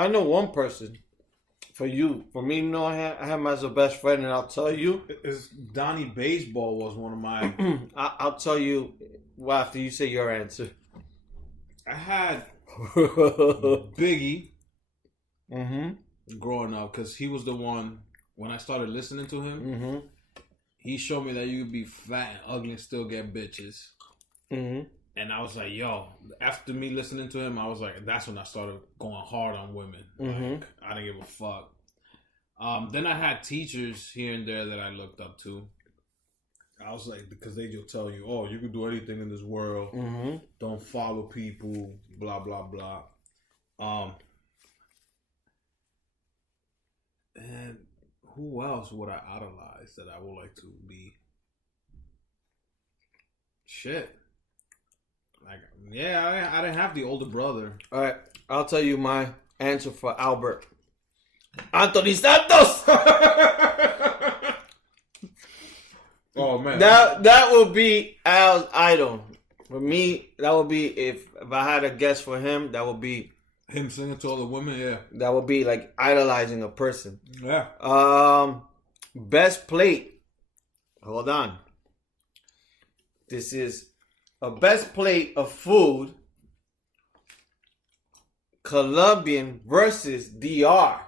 I know one person. For you, for me, no, I have him as a best friend, and I'll tell you. Is Donnie Baseball was one of my. I'll tell you. Well, after you say your answer. I had Biggie. Mm-hmm. Growing up, because he was the one when I started listening to him. Mm-hmm. He showed me that you could be fat and ugly and still get bitches. Mm-hmm. And I was like, yo, after me listening to him, I was like, that's when I started going hard on women. Mm-hmm. Like, I didn't give a fuck. Then I had teachers here and there that I looked up to. I was like, because they just tell you, oh, you can do anything in this world. Mm-hmm. Don't follow people, blah, blah, blah. And who else would I idolize that I would like to be? Shit. Like, yeah, I didn't have the older brother. All right, I'll tell you my answer for Albert. Anthony Santos. Oh man, that would be Al's idol. For me, that would be if I had a guess for him, that would be him singing to all the women. Yeah, that would be like idolizing a person. Yeah. Best plate. Hold on. This is a best plate of food. Colombian versus DR.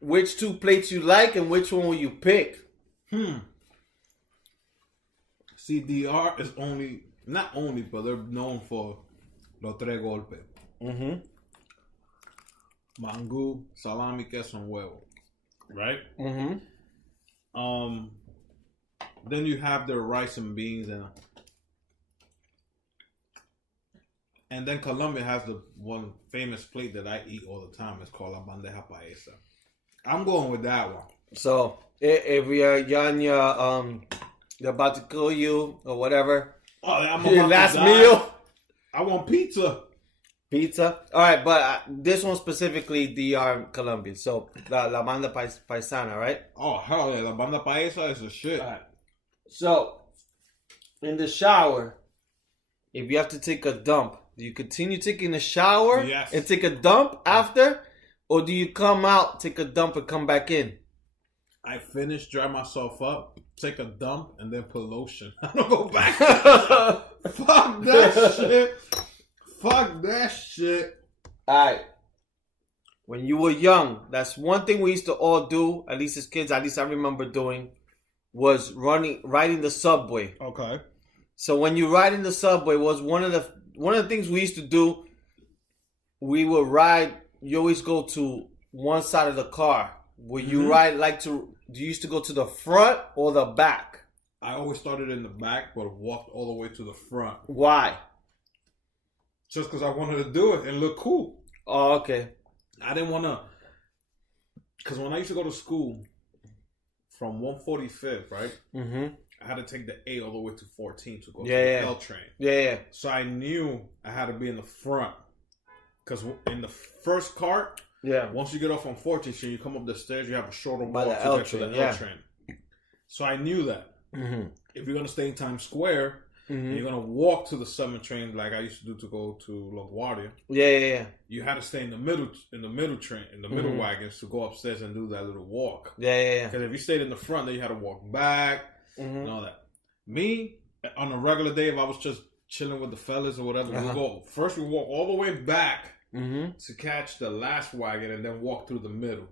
Which two plates you like and which one will you pick? See, DR is not only, but they're known for los tres golpes. Mm-hmm. Mangú, salami, queso, and huevo. Right? Mm-hmm. Then you have their rice and beans and then Colombia has the one famous plate that I eat all the time. It's called la bandeja paisa. I'm going with that one. So if we are young, they're about to kill you or whatever. Oh, I'm your last meal. I want pizza. Pizza. All right, but this one specifically DR Colombian. So la banda paisana, right? Oh hell yeah, la banda paisa is the shit. All right. So in the shower, if you have to take a dump, do you continue taking a shower and take a dump after? Or do you come out, take a dump, and come back in? I finish, dry myself up, take a dump, and then put lotion. I don't go back. Fuck that shit. Fuck that shit. Alright. When you were young, that's one thing we used to all do, at least as kids, at least I remember doing, was riding the subway. Okay. So when you ride in the subway was one of the things we used to do. We would ride. You always go to one side of the car. Would you ride do you used to go to the front or the back? I always started in the back, but walked all the way to the front. Why? Just because I wanted to do it and look cool. Oh, okay. I didn't want to. Because when I used to go to school from 145th, right? Mm-hmm. I had to take the A all the way to 14 to go to the the L train. Yeah. So I knew I had to be in the front. Because in the first cart, once you get off on 14th Street, you come up the stairs, you have a shorter walk to get to the L train. So I knew that. Mm-hmm. If you're going to stay in Times Square, and you're going to walk to the 7 train like I used to do to go to LaGuardia. Yeah. You had to stay in the middle train, in the middle wagons to go upstairs and do that little walk. Yeah. Because if you stayed in the front, then you had to walk back and all that. Me, on a regular day, if I was just chilling with the fellas or whatever, we walk all the way back to catch the last wagon and then walk through the middle.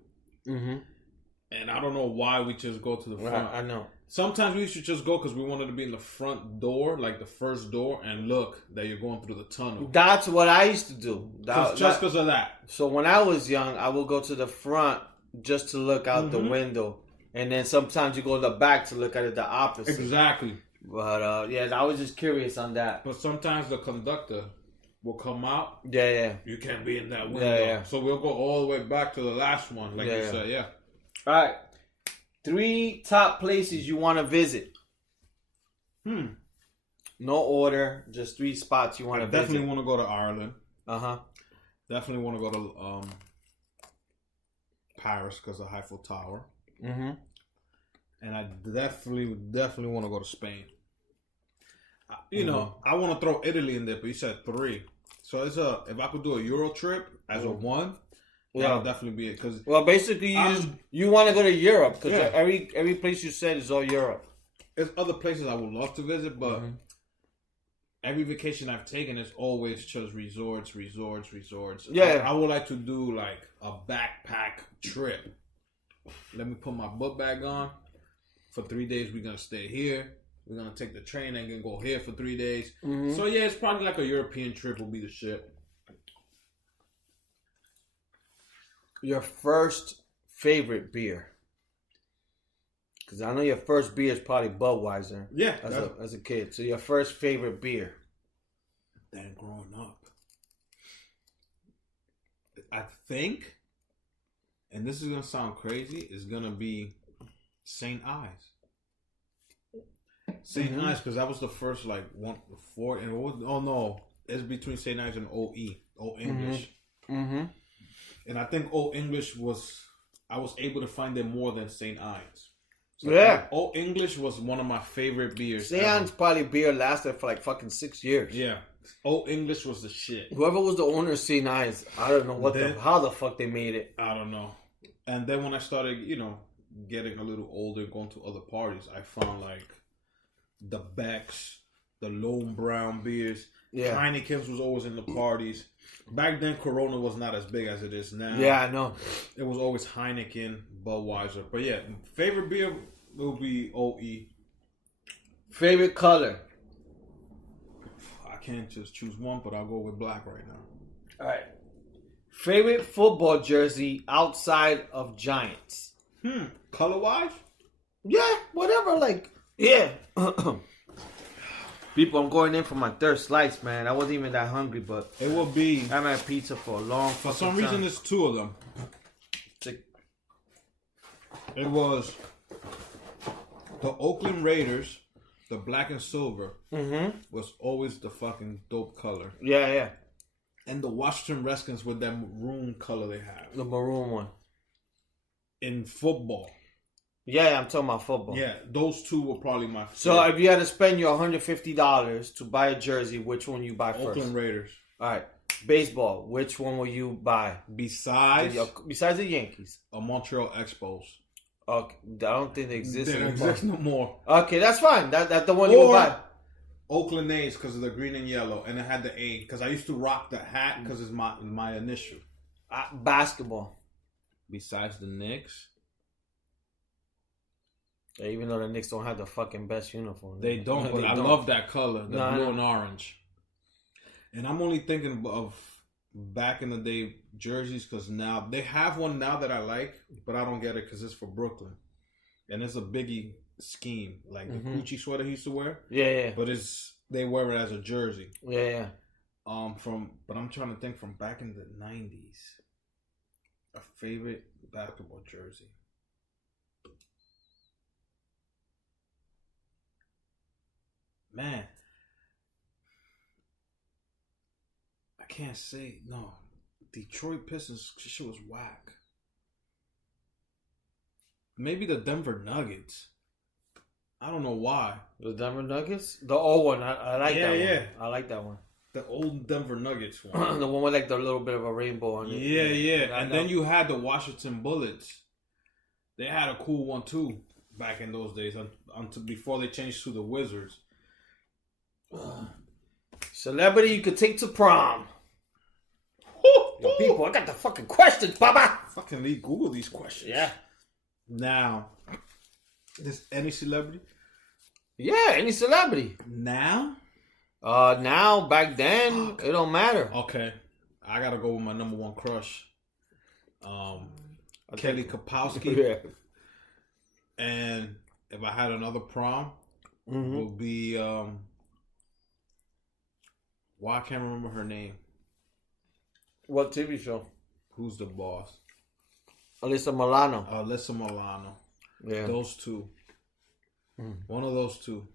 And I don't know why we just go to the front. I know. Sometimes we should just go because we wanted to be in the front door, like the first door, and look that you're going through the tunnel. That's what I used to do. Just because of that. So when I was young, I would go to the front just to look out the window. And then sometimes you go to the back to look at it the opposite. Exactly. But I was just curious on that. But sometimes the conductor will come out. Yeah. You can't be in that window. Yeah. So we'll go all the way back to the last one, like you said, All right. 3 top places you want to visit. No order, just 3 spots you want to visit. Definitely want to go to Ireland. Uh-huh. Definitely want to go to Paris because of Eiffel Tower. Mm-hmm. And I definitely want to go to Spain. You know, I want to throw Italy in there, but you said 3. So it's if I could do a Euro trip as a one, that'll definitely be it. Cause basically you want to go to Europe because every place you said is all Europe. There's other places I would love to visit, but every vacation I've taken is always just resorts. Yeah, I would like to do like a backpack trip. Let me put my book bag on. For 3 days, we're gonna stay here. We're gonna take the train and then go here for 3 days. So yeah, it's probably like a European trip will be the shit. Your first favorite beer? Because I know your first beer is probably Budweiser. Yeah, as a kid. So your first favorite beer? Then growing up, I think, and this is gonna sound crazy, is gonna be St. Ives. St. Ives, because that was the first like one before, and it was it's between St. Ives and OE, Old English. And I think Old English I was able to find it more than St. Ives. So Old English was one of my favorite beers. Seaon's probably beer lasted for like fucking 6 years. Yeah. Old English was the shit. Whoever was the owner of St. Ives, I don't know how the fuck they made it. I don't know. And then when I started, getting a little older, going to other parties, I found like the Becks, the Lone Brown beers. Yeah. Heineken's was always in the parties. Back then, Corona was not as big as it is now. Yeah, I know. It was always Heineken, Budweiser. But yeah, favorite beer will be OE. Favorite color? I can't just choose one, but I'll go with black right now. All right. Favorite football jersey outside of Giants? Color-wise? Yeah, whatever. Like, yeah. People, I'm going in for my third slice, man. I wasn't even that hungry, but it will be. I haven't had pizza for a long time. For some reason, there's two of them. It was the Oakland Raiders, the black and silver, was always the fucking dope color. Yeah. And the Washington Redskins with that maroon color they have. The maroon one. In football. Yeah, I'm talking about football. Yeah, those two were probably my favorite. So if you had to spend your $150 to buy a jersey, which one you buy first? Oakland Raiders. All right. Baseball, which one will you buy? Besides the Yankees? A Montreal Expos. Okay, I don't think they exist anymore. anymore. Exist no more. Okay, that's fine. That's the one you would buy. Oakland A's because of the green and yellow, and it had the A because I used to rock the hat because it's my initial. Basketball. Besides the Knicks. Yeah, even though the Knicks don't have the fucking best uniform. They don't, but I love that color, the blue and orange. And I'm only thinking of back in the day jerseys because now they have one now that I like, but I don't get it because it's for Brooklyn. And it's a Biggie scheme, like the Gucci sweater he used to wear. Yeah. But they wear it as a jersey. Yeah. But I'm trying to think from back in the 90s. A favorite basketball jersey. Man, I can't say no. Detroit Pistons shit was whack. Maybe the Denver Nuggets. I don't know why. The Denver Nuggets? The old one. I like that one. Yeah. I like that one. The old Denver Nuggets one. The one with like the little bit of a rainbow on it. Yeah. And then you had the Washington Bullets. They had a cool one too back in those days until before they changed to the Wizards. Celebrity you could take to prom. Yo, people, I got the fucking questions, Baba. Fucking Google these questions. Yeah. Now, is any celebrity? Yeah, any celebrity. Now? Now, back then, it don't matter. Okay. I gotta go with my number one crush. Kelly Kapowski. Yeah. And if I had another prom, it would be I can't remember her name. What TV show? Who's the boss? Alyssa Milano. Yeah. Those two. One of those two.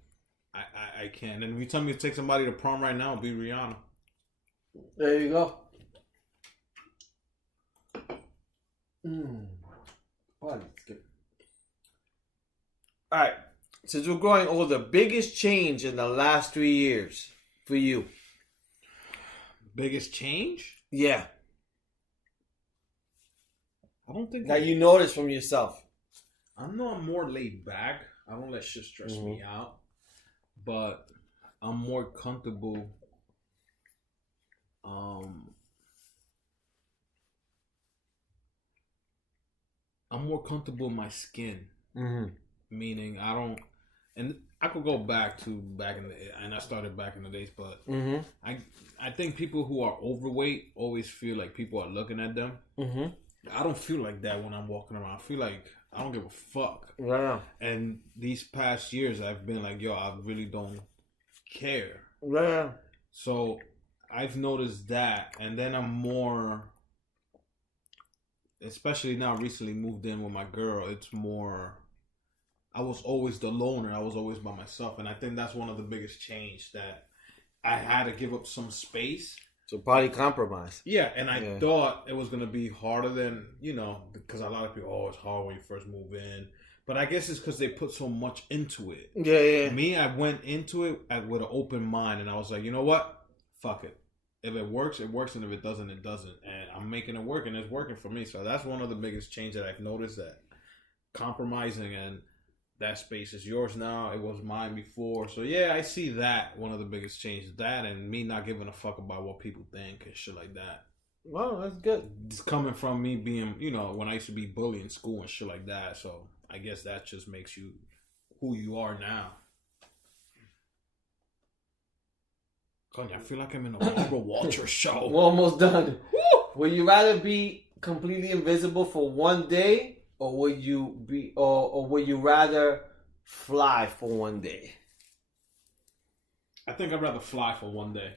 I can. And if you tell me to take somebody to prom right now, it'll be Rihanna. There you go. Alright. Since we're growing older, biggest change in the last 3 years for you? Biggest change? Yeah. I don't think that you notice from yourself. I know I'm more laid back. I don't let shit stress me out. But I'm more comfortable. I'm more comfortable in my skin. Meaning I don't, and I could go back in the, and I started back in the days, but I think people who are overweight always feel like people are looking at them. I don't feel like that when I'm walking around. I feel like I don't give a fuck. Yeah. And these past years, I've been like, yo, I really don't care. Yeah. So I've noticed that, and then I'm more, especially now recently moved in with my girl, it's more, I was always the loner. I was always by myself. And I think that's one of the biggest change that I had to give up some space. So probably compromise. Yeah, and I thought it was going to be harder than, because a lot of people, it's hard when you first move in. But I guess it's because they put so much into it. Yeah. Me, I went into it with an open mind, and I was like, you know what? Fuck it. If it works, it works, and if it doesn't, it doesn't. And I'm making it work, and it's working for me. So that's one of the biggest changes that I've noticed, that compromising, and that space is yours now. It was mine before. So yeah, I see that one of the biggest changes. That and me not giving a fuck about what people think and shit like that. Well, that's good. It's coming from me being, when I used to be bullied in school and shit like that. So I guess that just makes you who you are now. God, I feel like I'm in a Barbara Walters show. We're almost done. Woo! Would you rather be completely invisible for one day, or would you rather fly for one day? I think I'd rather fly for one day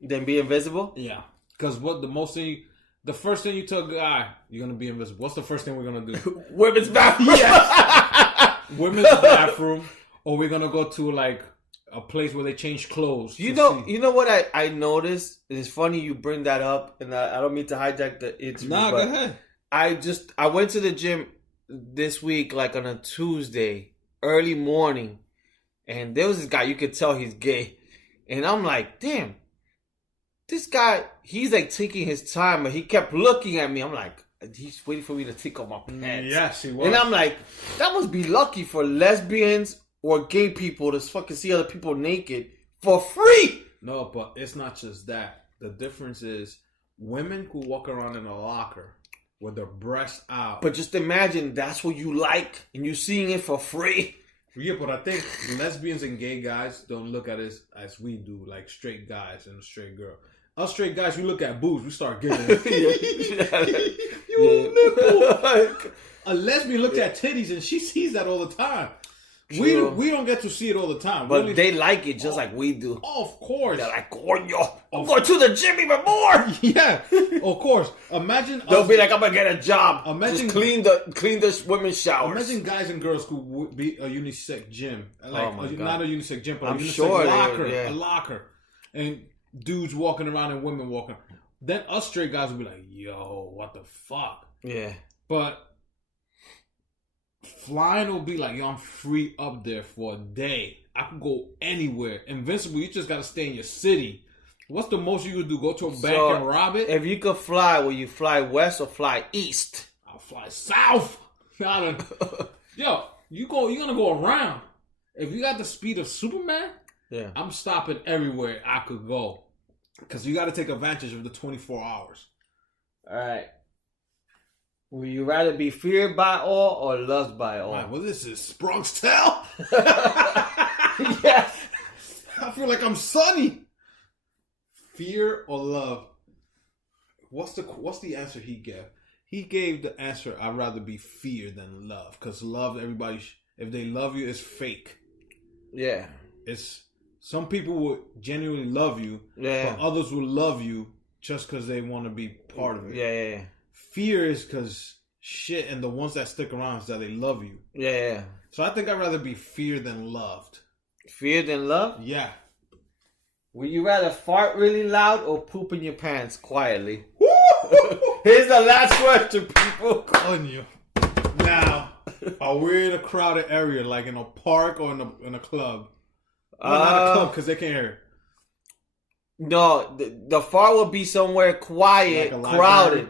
than be invisible. Yeah, because the first thing you tell a guy, you're gonna be invisible. What's the first thing we're gonna do? Women's bathroom. Yes. Women's bathroom, or we're gonna go to like a place where they change clothes. You know what I noticed? It's funny you bring that up, and I don't mean to hijack the interview. Nah, go ahead. I went to the gym this week, like on a Tuesday, early morning, and there was this guy, you could tell he's gay. And I'm like, damn, this guy, he's like taking his time, and he kept looking at me. I'm like, he's waiting for me to take off my pants. Yes, he was. And I'm like, that must be lucky for lesbians or gay people to fucking see other people naked for free. No, but it's not just that. The difference is women who walk around in a locker with their breasts out. But just imagine that's what you like, and you're seeing it for free. Yeah, but I think lesbians and gay guys don't look at it as we do, like straight guys and a straight girl. Us straight guys, we look at boobs, we start giggling. Nipple. A lesbian looks at titties, and she sees that all the time. We don't get to see it all the time. But they like it just like we do. Oh, of course. They're like, coño, I'm going to the gym even more. Yeah, of course. Imagine they'll be like, I'm gonna get a job. Imagine just clean the women's showers. Imagine guys and girls who would be a unisex gym, like not a unisex gym, but I'm a unisex sure locker, a locker, and dudes walking around and women walking. Then us straight guys would be like, yo, what the fuck? Yeah, but flying will be like, yo, I'm free up there for a day. I can go anywhere. Invincible, you just gotta stay in your city. What's the most you could do? Go to a bank and rob it? If you could fly, will you fly west or fly east? I'll fly south. Yo, you're gonna go around. If you got the speed of Superman, I'm stopping everywhere I could go. Because you gotta take advantage of the 24 hours. Alright. Would you rather be feared by all or loved by all? Right, well, this is Bronx Tale. Yes. I feel like I'm Sonny. Fear or love? What's the answer he gave? He gave the answer, I'd rather be feared than love. Because love, everybody, if they love you, it's fake. Yeah. Some people would genuinely love you, but others will love you just because they want to be part of it. Yeah. Fear is because shit, and the ones that stick around is that they love you. Yeah. So I think I'd rather be feared than loved. Feared than loved? Yeah. Would you rather fart really loud or poop in your pants quietly? Here's the last question, people. On you. Now, are we in a crowded area, like in a park or in a club? Well, not a club, because they can't hear. No, the fart would be somewhere quiet, like crowded.